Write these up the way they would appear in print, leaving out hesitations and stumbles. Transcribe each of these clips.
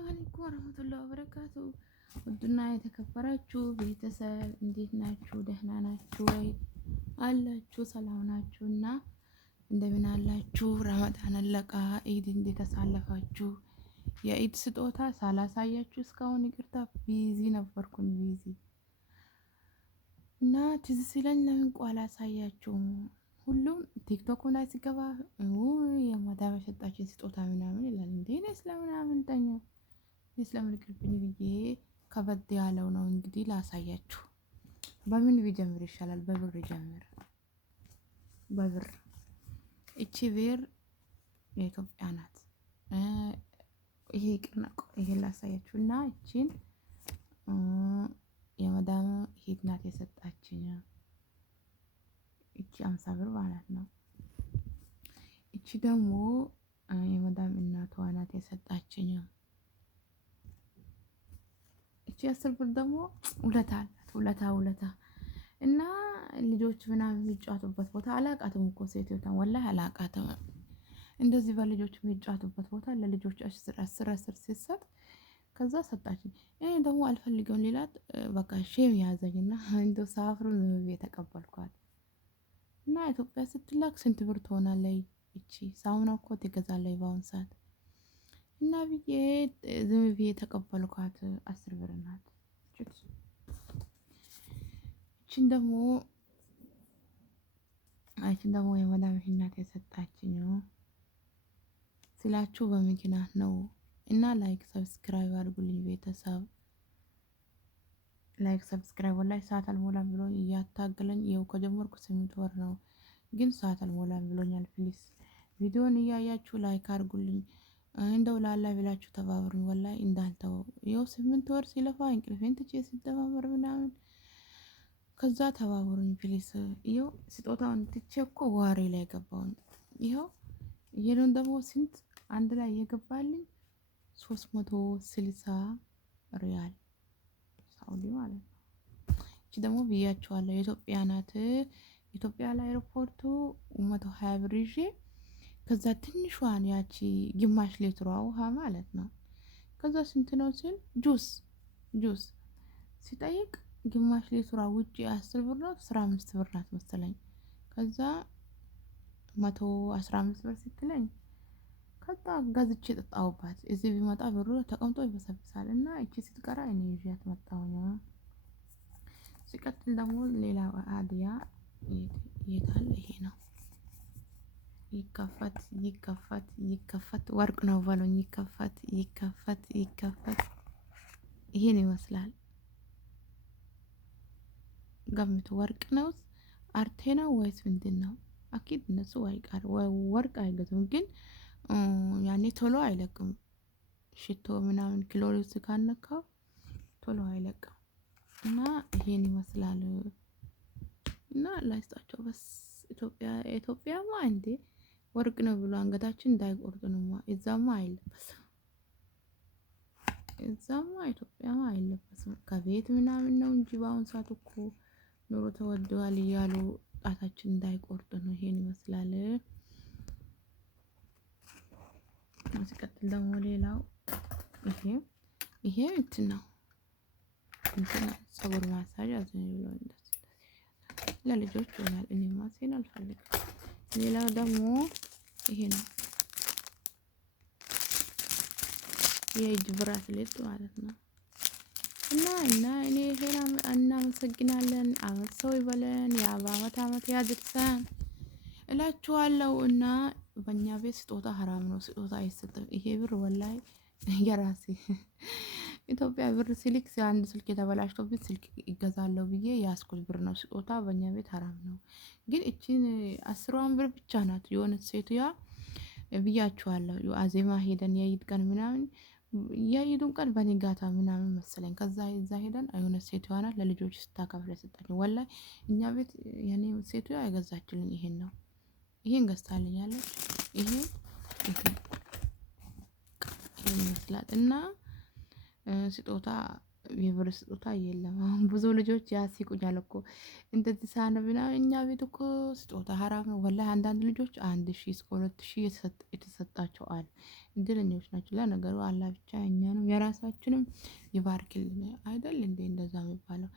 ሰላም አለይኩም ወራህመቱላሂ ወበረካቱ። ውድና የተከበራችሁ ቤተሰብ እንዴት ናችሁ? ደህና ናችሁ ወይ? አላችሁ ሰላም ናችሁና እንደምን አላችሁ? ረመዳን አለቃ። ኢድ እንዴት አሳለፋችሁ? የኢድ ስጦታ ሳላሳያችሁ እስካሁን ይቅርታ፣ ቢዚ ነበርኩኝ እና ትዝ ሲለኝ ለምን ቋላ አሳያችሁም? ሁሉም ቲክቶክ ላይ ሲገባ የማዳም የሰጣችን ስጦታ ምናምን ይላል። እንዴ እኔ ስለምናምን ተኛው ስለምን ቅርብኝ ብዬ ከበድ ያለው ነው እንግዲህ ላሳያችሁ። በምን ቢጀምር ይሻላል? በብር ጀምር። በብር እቺ ብር የኢትዮጵያ ናት። ይሄ ቅርና ይሄ ላሳያችሁና እቺን የመዳም ሂድ ናት የሰጣችኝ። እቺ 50 ብር ማለት ነው። እቺ ደግሞ የመዳም እናቷ ናት የሰጣችኝ። እቺ 10 ብር ደግሞ ውለታ አላት። ውለታ እና ልጆች ምናምን የሚጫወቱበት ቦታ አላቃትም እኮ ሴትዮታን ወላሂ አላቃትም። እንደዚህ በልጆች የሚጫወቱበት ቦታ ለልጆች 10 ሲሰጥ ከዛ ሰጣችኝ። እኔ ደግሞ አልፈልገውም ሌላት በቃ ሼም ያዘኝና እንደው ሳፍሩ ዝም ብዬ ተቀበልኳት። እና ኢትዮጵያ ስትላክ ስንት ብር ትሆናለች? እቺ ሳሙና እኮ ትገዛለች በአሁን ሰዓት። እና ብዬ ዝም ብዬ ተቀበልኳት። 10 ብር ናት። እቺን ደግሞ የመዳም እናት የሰጣችኝ ስላችሁ በምክንያት ነው። እና ላይክ ሰብስክራይብ አድርጉልኝ ቤተሰብ። ላይክ ሰብስክራይብ ወላሂ ሰዓት አልሞላም ብሎ እያታገለኝ ይኸው ከጀመርኩ 8 ወር ነው፣ ግን ሰዓት አልሞላም ብሎኛል። ፕሊስ ቪዲዮን እያያችሁ ላይክ አድርጉልኝ። እንደው ላላ ብላችሁ ተባበሩኝ። ወላሂ እንዳልተው ይኸው 8 ወር ሲለፋ እንቅልፌን ትቼ ሲደማመር ምናምን ከዛ ተባበሩኝ ፕሊስ። ይኸው ስጦታውን ትቼ እኮ ዋሬ ላይ ገባሁኝ። ይኸው ይሄንን ደግሞ ስንት አንድ ላይ የገባልኝ 360 ሪያል ሳውዲ ማለት ነው። እቺ ደግሞ ብያችኋለሁ የኢትዮጵያ ናት። ኢትዮጵያ ላይ ኤርፖርቱ 120 ብር ይዤ ከዛ ትንሿን ያቺ ግማሽ ሊትሯ ውሃ ማለት ነው። ከዛ ስንት ነው ሲል ጁስ ሲጠይቅ ግማሽ ሊትሯ ውጪ 10 ብር ነው 15 ብር ናት መሰለኝ። ከዛ 115 ብር ስትለኝ ከዛ ገዝቼ ጠጣሁባት። እዚህ ቢመጣ ብሩ ተቀምጦ ይበሰብሳል። እና እቺ ስትቀራ እኔ ይዣት መጣሁኝ። ሲቀጥል ደግሞ ሌላ አድያ የታለ? ይሄ ነው። ይከፈት ወርቅ ነው በሉኝ። ይከፈት ይሄን ይመስላል። ገምቱ። ወርቅ ነው አርቴ ነው ወይስ ምንድን ነው? አኪድ እነሱ ወርቅ አይገዙም፣ ግን ያኔ ቶሎ አይለቅም። ሽቶ ምናምን ክሎሪክስ ካነካው ቶሎ አይለቅም። እና ይሄን ይመስላል። እና ላይስጣቸው በስ ኢትዮጵያማ እንዴ ወርቅ ነው ብሎ አንገታችን እንዳይቆርጡንማ። እዛማ አይለበስም። ኢትዮጵያማ አይለበስም። ከቤት ምናምን ነው እንጂ በአሁን ሰዓት እኮ ኑሮ ተወደዋል እያሉ ጣታችን እንዳይቆርጡ ነው። ይሄን ይመስላል። ሲቀጥል ደግሞ ሌላው ይሄ እንትን ነው ፀጉር ማሳጅ አዝኝ ብሎ እንደዚህ ለልጆች ይሆናል። እኔ ማሴን አልፈልግም። ሌላው ደግሞ ይሄ ነው የእጅ ብራስሌት ማለት ነው። እና እኔ ይሄን እናመሰግናለን። አመት ሰው ይበለን፣ አመት ያድርሰን እላችኋለሁ። እና በእኛ ቤት ስጦታ ሀራም ነው። ስጦታ አይሰጥም። ይሄ ብር ወላሂ የራሴ ኢትዮጵያ ብር ሲልክ አንድ ስልክ የተበላሽቶብኝ ስልክ ይገዛለሁ ብዬ ያስኩት ብር ነው። ስጦታ በእኛ ቤት ሀራም ነው። ግን እቺን 10 ብር ብቻ ናት የሆነች ሴትዮዋ ብያችኋለሁ። አዜማ ሄደን የኢድ ቀን ምናምን የኢዱን ቀን በንጋታ ምናምን መሰለኝ። ከዛ እዛ ሄደን የሆነች ሴትዮዋ ናት ለልጆች ስታካፍል ሰጣችኝ። ወላሂ እኛ ቤት የኔ ሴትዮዋ ያገዛችልኝ ይሄን ነው። ይሄን ገዝታልኛለች። ይሄ ይመስላል። እና ስጦታ የብር ስጦታ የለም። አሁን ብዙ ልጆች ያስቁኛል እኮ እንደዚህ ሳነብና እኛ ቤት እኮ ስጦታ ሀራም ነው። ወላሂ አንዳንድ ልጆች 1000 እስከ 2000 የተሰጣቸው አለ። እድለኞች ናቸው። ለነገሩ አላህ ብቻ እኛንም የራሳችንም ይባርክልን አይደል እንዴ እንደዛ የሚባለው።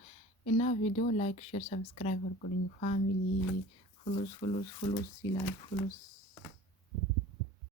እና ቪዲዮ ላይክ ሼር ሰብስክራይብ አድርጉልኝ ፋሚሊ። ፍሉስ ይላል ፍሉስ